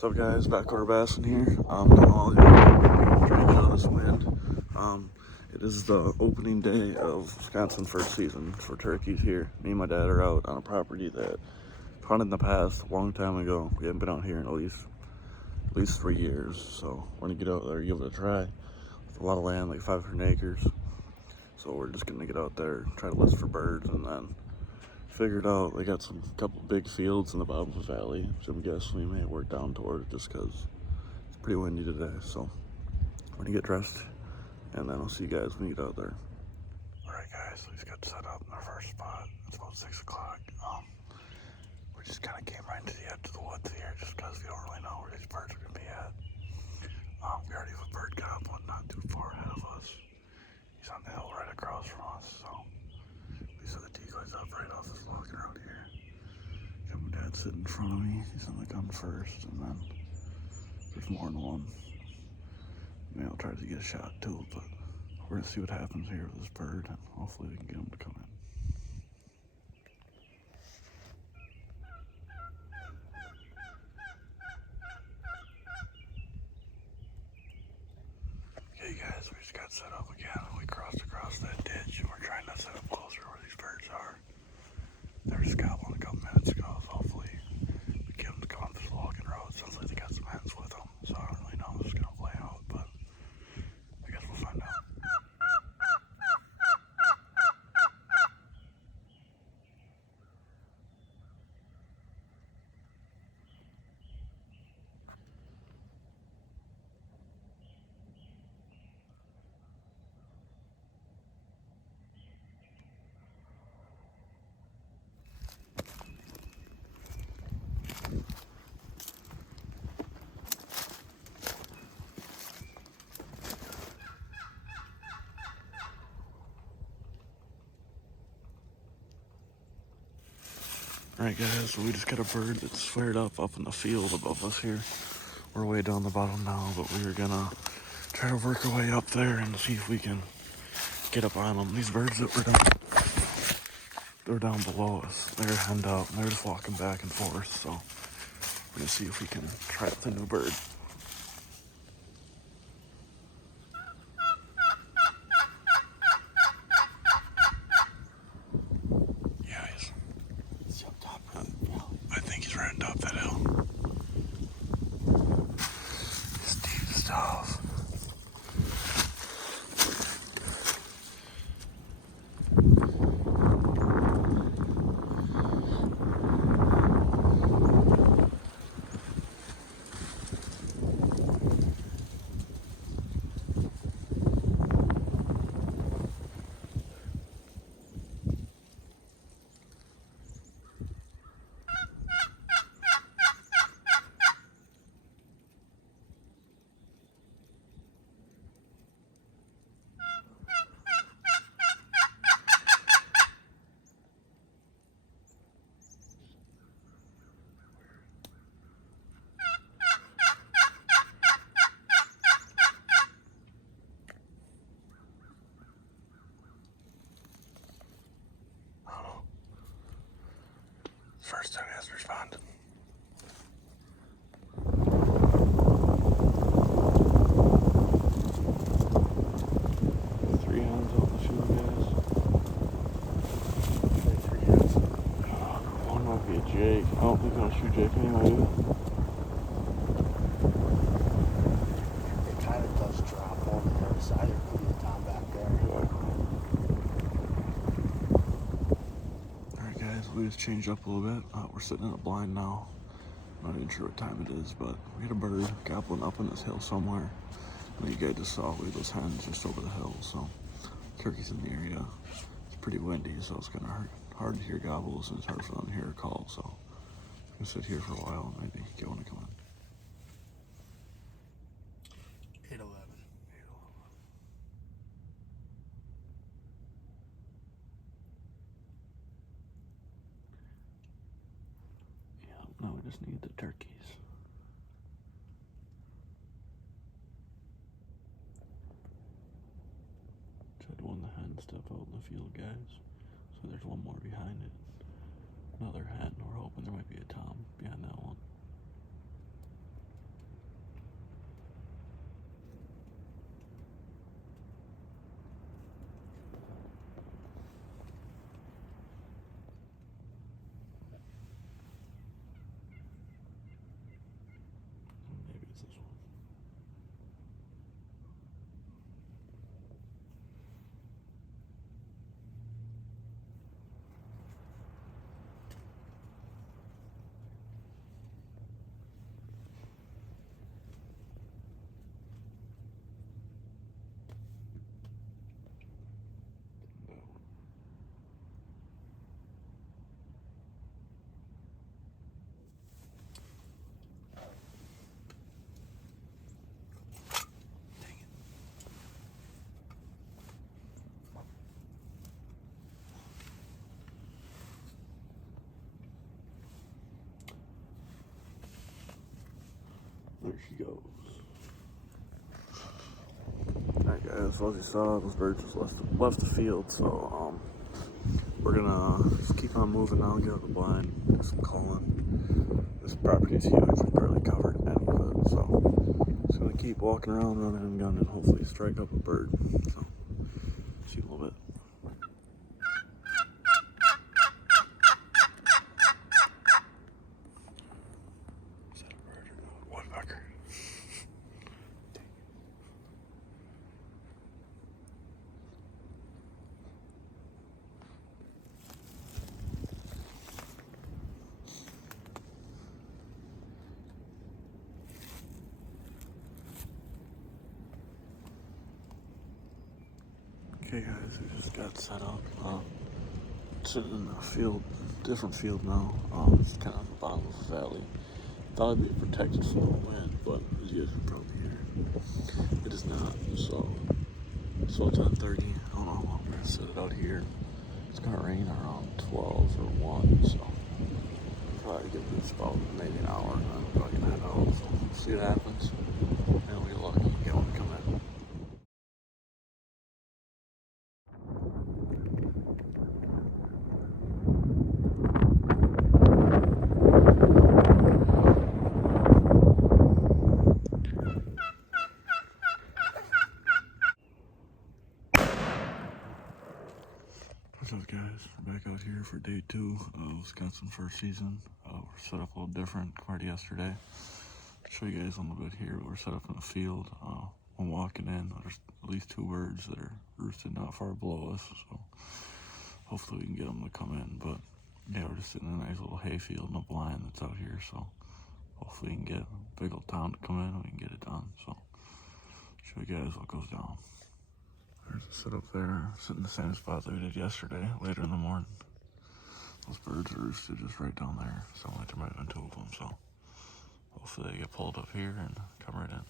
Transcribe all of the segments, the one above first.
What's up, guys? Backwater Bassin here. Don't all trying to kill this wind. It is the opening day of Wisconsin first season for turkeys here. Me and my dad are out on a property that hunted in the past a long time ago. We haven't been out here in at least 3 years, so we're gonna get out there, give it a try. It's a lot of land, like 500 acres. So we're just gonna get out there, try to list for birds, and then figured out they got some couple big fields in the bottom of the valley, which I'm guessing we may work down toward just because it's pretty windy today. So we're gonna get dressed, and then I'll see you guys when we get out there. All right, guys, we just got set up in our first spot. It's about 6 o'clock. We just kind of came right into the edge of the woods here just because we don't really know where these birds are gonna be at. We already have a bird goblin not too far ahead of us. He's on the hill right across from us, so we set the decoys up right off this log around here. Got my dad sitting in front of me. He's on the gun first, and then there's more than one. Maybe I'll try to get a shot too, but we're gonna see what happens here with this bird, and hopefully we can get him to come in. Okay, guys, we just got set up again. We crossed across that ditch, and we're trying to set up closer where these birds are. They were just gobbling a couple minutes ago, so hopefully we get them to come on this logging road. Sounds like they got some hens with them, so I don't really know how this is gonna play out, but I guess we'll find out. Alright, guys, so we just got a bird that's flared up in the field above us here. We're way down the bottom now, but we were gonna try to work our way up there and see if we can get up on them. These birds that were down, they're down below us. They're henned out, and they're just walking back and forth, so we're gonna see if we can try out the new bird. Yeah, he's up top of the valley. I think he's right on top of that hill. It's deep stuff. First time he hasn't responded. Three hens on the shoe, guys. One might be a Jake. I don't think I'll shoot Jake anyway. It kind of does drop over the other side. There could be a tom back there. Alright, guys, we just changed up a little bit. We're sitting in a blind now. Not even sure what time it is, but we had a bird gobbling up on this hill somewhere. And you guys just saw we had those hens just over the hill, so turkeys in the area. It's pretty windy, so it's kind of hard to hear gobbles, and it's hard for them to hear a call, so I'm gonna sit here for a while and maybe get one to come in. 811. Yeah, now we just need the turkeys. Tried one of the hens step out in the field, guys. So there's one more behind it. Another hen. We're hoping there might be a tom behind that one. There she goes. Alright guys, so as you saw, those birds just left the field, so we're gonna just keep on moving now, get out the blind, do some calling. This property is huge, we barely covered any of it, so just gonna keep walking around, running and gunning, and hopefully strike up a bird. So, see you in a little bit. Is that a bird or a woodpecker? Okay guys, we just got set up. Sitting in a field, different field now. It's kind of the bottom of the valley. Thought it'd be protected from the wind, but as you guys can probably hear, it is not. So it's 10:30. I don't know how long we're gonna set it out here. It's gonna rain around 12 or 1, so probably give this about maybe an hour, and then I'm probably gonna head out. So we'll see what happens. And we get lucky, get one to come in. What's up guys, we're back out here for day 2 of Wisconsin first season. We're set up a little different compared to yesterday. I'll show you guys a little bit here. We're set up in a field. When walking in, there's at least 2 birds that are roosted not far below us, so hopefully we can get them to come in. But yeah, we're just sitting in a nice little hay field in a blind that's out here, so hopefully we can get a big old town to come in and we can get it done. So show you guys what goes down. There's a sit up there, sitting in the same spot that we did yesterday, later in the morning. Those birds are roosted just right down there. Sound like there might have been 2 of them, so hopefully they get pulled up here and come right in.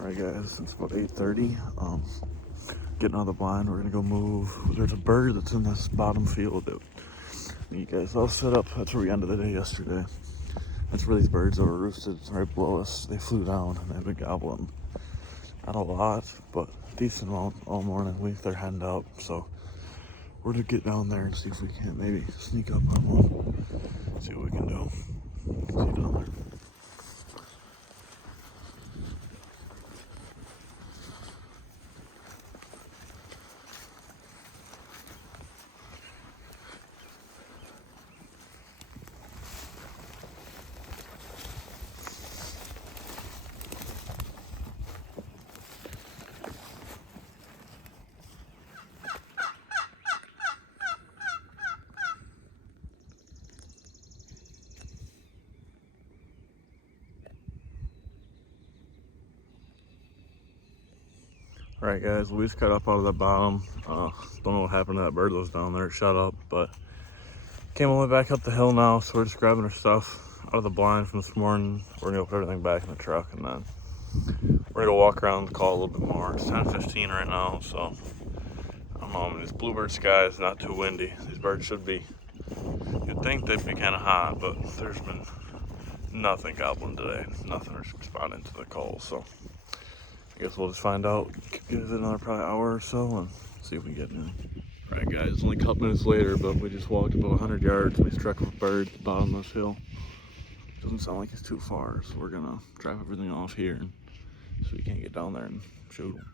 Alright guys, it's about 8:30. Getting out of the blind, we're gonna go move. There's a bird that's in this bottom field that you guys all set up. That's where we ended the day yesterday. That's where these birds that were roosted right below us. They flew down and they've been gobbling. Not a lot, but a decent amount all morning. They're heading up, so we're gonna get down there and see if we can maybe sneak up on one. See what we can do. See you down there. Alright guys, we just got up out of the bottom. Don't know what happened to that bird that was down there. It shut up, but came all the way back up the hill now, so we're just grabbing our stuff out of the blind from this morning. We're gonna put everything back in the truck and then we're gonna walk around the call a little bit more. It's 10:15 right now, so I don't know. I mean, this bluebird sky is not too windy. These birds should be, you'd think they'd be kind of hot, but there's been nothing gobbling today. Nothing responding to the call, so I guess we'll just find out. Give it another probably hour or so and see if we get in. Alright guys, it's only a couple minutes later, but we just walked about 100 yards and we struck a bird at the bottom of this hill. Doesn't sound like it's too far, so we're gonna drop everything off here and so we can't get down there and shoot them.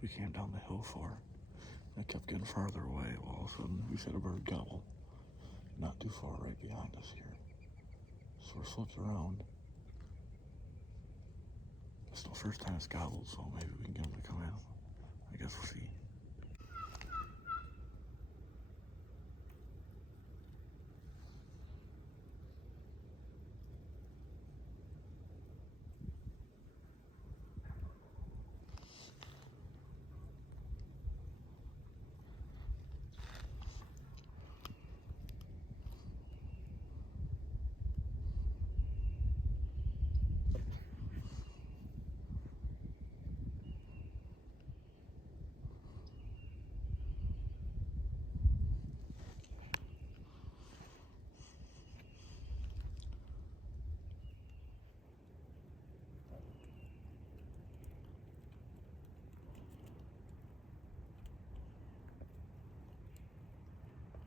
We came down the hill for. It kept getting farther away. Well, all of a sudden, we said a bird gobble. Not too far right behind us here. So we flipped around. It's the first time it's gobbled, so maybe we can get him to come in. I guess we'll see.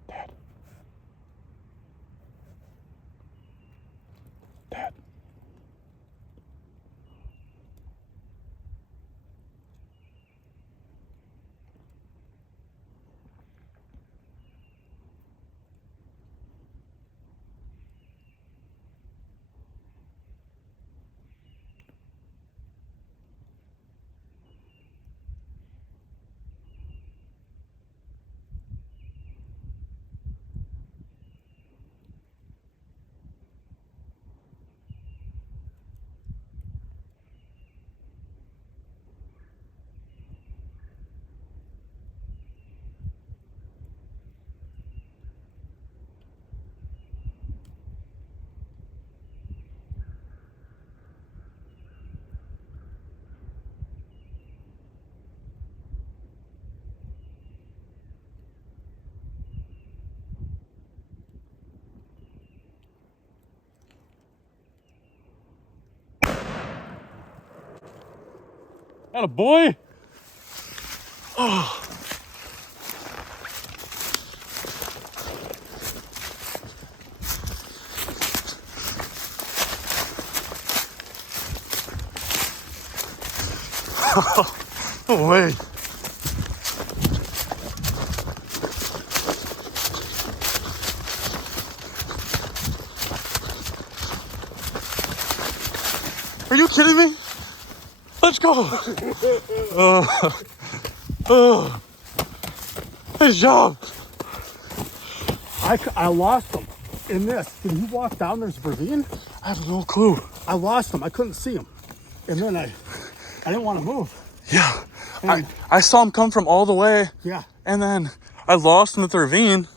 Dad. Dad. Atta boy. Oh. No way. Are you kidding me? Let's go. Nice job. I lost him in this. Did he walk down this ravine? I have no clue. I lost him. I couldn't see him. And then I didn't want to move. Yeah. And I saw him come from all the way. yeah. And then I lost him at the ravine.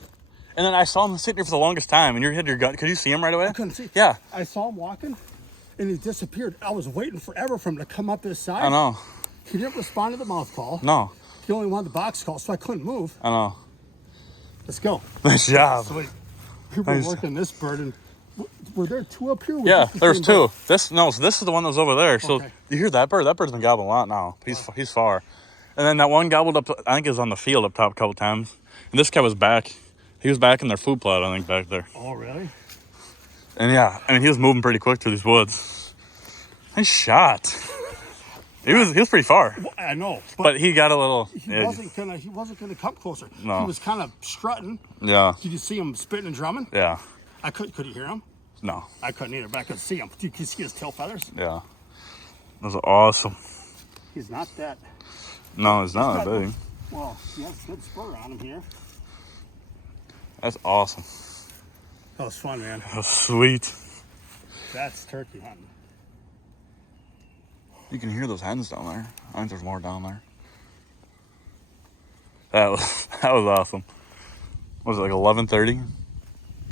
And then I saw him sitting here for the longest time. And you had your gun. Could you see him right away? I couldn't see. Yeah. I saw him walking and he disappeared. I was waiting forever for him to come up this side. I know. He didn't respond to the mouth call. No. He only wanted the box call, so I couldn't move. I know. Let's go. Nice job. Sweet. We were Nice. working this bird, and were there two up here? Yeah, the there's same two. bird? So this is the one that was over there. So Okay. you hear that bird? That bird's been gobbling a lot now. He's far. And then that one gobbled up. I think he was on the field up top a couple times. And this guy was back. He was back in their food plot, I think, back there. Oh, really? And yeah, I mean, he was moving pretty quick through these woods. Nice shot. He was pretty far, Well, I know, but he got a little. he Yeah, wasn't gonna come closer. No. He was kind of strutting. yeah, Did you see him spitting and drumming? yeah. Could you hear him? No, I couldn't either, but I could see him. Did you see his tail feathers? yeah. That was awesome. He's not that. No, it's not that got- big. Well, he has a good spur on him here. That's awesome. That was fun, man. That was sweet. That's turkey hunting. You can hear those hens down there. I think there's more down there. That was awesome. Was it like 11:30?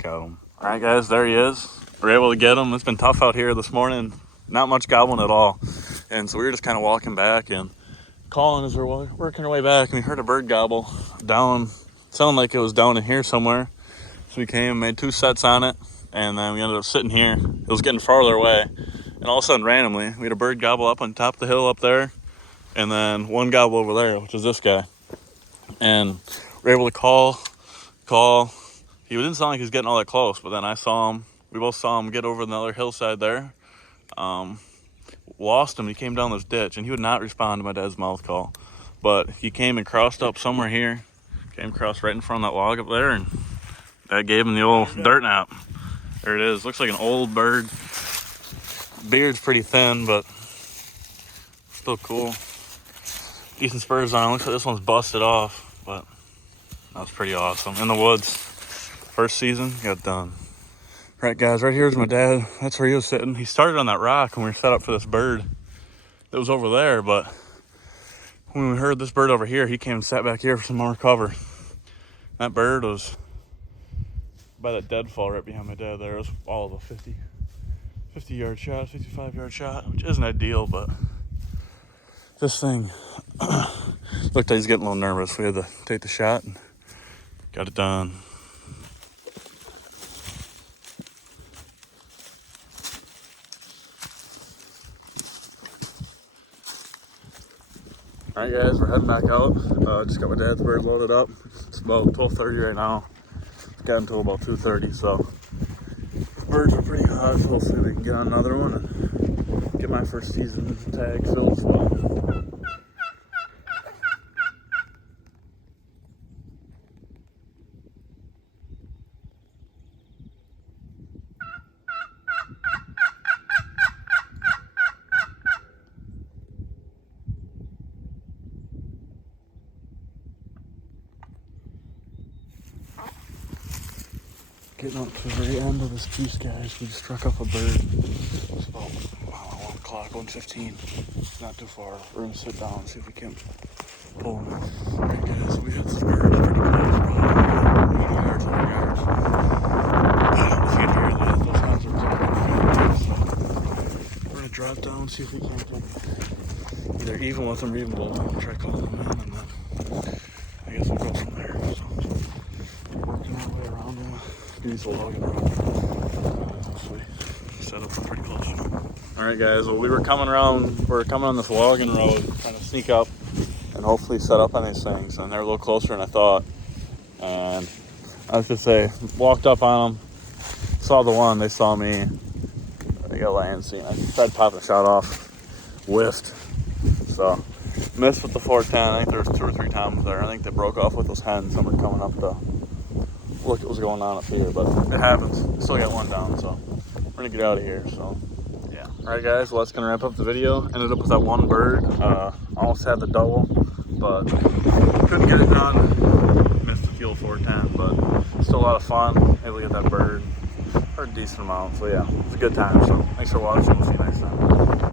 Got him. All right, guys, there he is. We're able to get him. It's been tough out here this morning. Not much gobbling at all. And so we were just kind of walking back and calling as we're working our way back, and we heard a bird gobble down. Sounded like it was down in here somewhere. So we came, made 2 sets on it, and then we ended up sitting here. It was getting farther away, and all of a sudden, randomly, we had a bird gobble up on top of the hill up there, and then one gobble over there, which is this guy. And we're able to call. He didn't sound like he was getting all that close, but then I saw him. We both saw him get over the other hillside there. Lost him. He came down this ditch, and he would not respond to my dad's mouth call. But he came and crossed up somewhere here. Came across right in front of that log up there, and that gave him the old dirt nap. There it is. Looks like an old bird. Beard's pretty thin, but still cool. Decent spurs on. Looks like this one's busted off, but that was pretty awesome. In the woods. First season, got done. Right, guys, right here's my dad. That's where he was sitting. He started on that rock when we were set up for this bird that was over there, but when we heard this bird over here, he came and sat back here for some more cover. That bird was by that deadfall right behind my dad there. It was all of a 50-yard shot, 55-yard shot, which isn't ideal, but this thing looked like he's getting a little nervous. We had to take the shot and got it done. All right, guys, we're heading back out. Just got my dad's bird loaded up. It's about 12:30 right now. It's got until about 2:30, so the birds are pretty hot. So hopefully we can get on another one and get my first season tag filled as well. Getting up to the very end of this piece, guys. We just struck up a bird. It's about 1 o'clock, 1:15. Not too far. We're gonna sit down and see if we can pull him. Alright, guys, we got this bird pretty close, probably 80 yards, 100 yards. If you can hear that, those hens are really so we're gonna drop down, see if we can take either even with them or even below them. Try calling them in, and then I guess we'll go from there. So, working our way around them. Use the logging road. Hopefully set up pretty close. Alright, guys, well, we're coming on this logging road, trying to sneak up and hopefully set up on these things, and they're a little closer than I thought. And I was just say, walked up on them, saw the one, they saw me, they got land seen. I tried popping a shot off, whiffed. So missed with the 410. I think there was 2 or 3 times there. I think they broke off with those hens and were coming up to look at what's going on up here, but it happens. Still got one down, so we're gonna get out of here. So yeah. All right, guys, well, that's gonna wrap up the video. Ended up with that one bird. Almost had the double, but couldn't get it done. Missed the field 410, but still a lot of fun. Able to get that bird for a decent amount. So yeah, it's a good time. So thanks for watching. We'll see you next time.